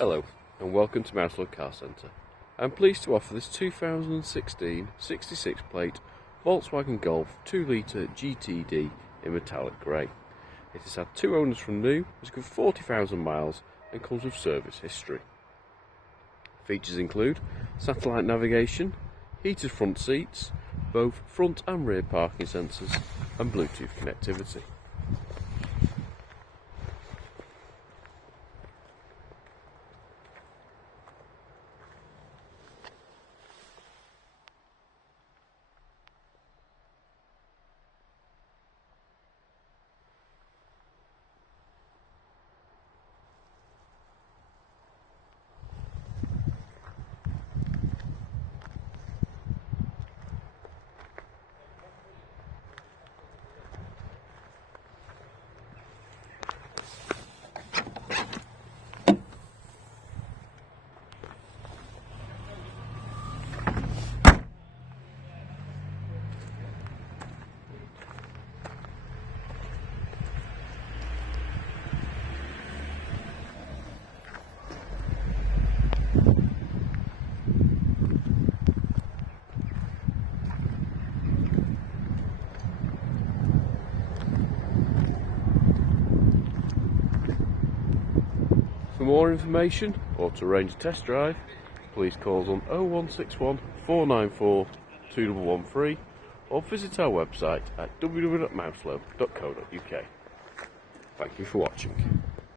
Hello and welcome to Mouselow Car Centre. I'm pleased to offer this 2016 66 plate Volkswagen Golf 2 litre GTD in metallic grey. It has had 2 owners from new, has got 40,000 miles and comes with service history. Features include satellite navigation, heated front seats, both front and rear parking sensors and Bluetooth connectivity. For more information or to arrange a test drive, please call us on 0161 494 2113 or visit our website at www.mouselow.co.uk. Thank you for watching.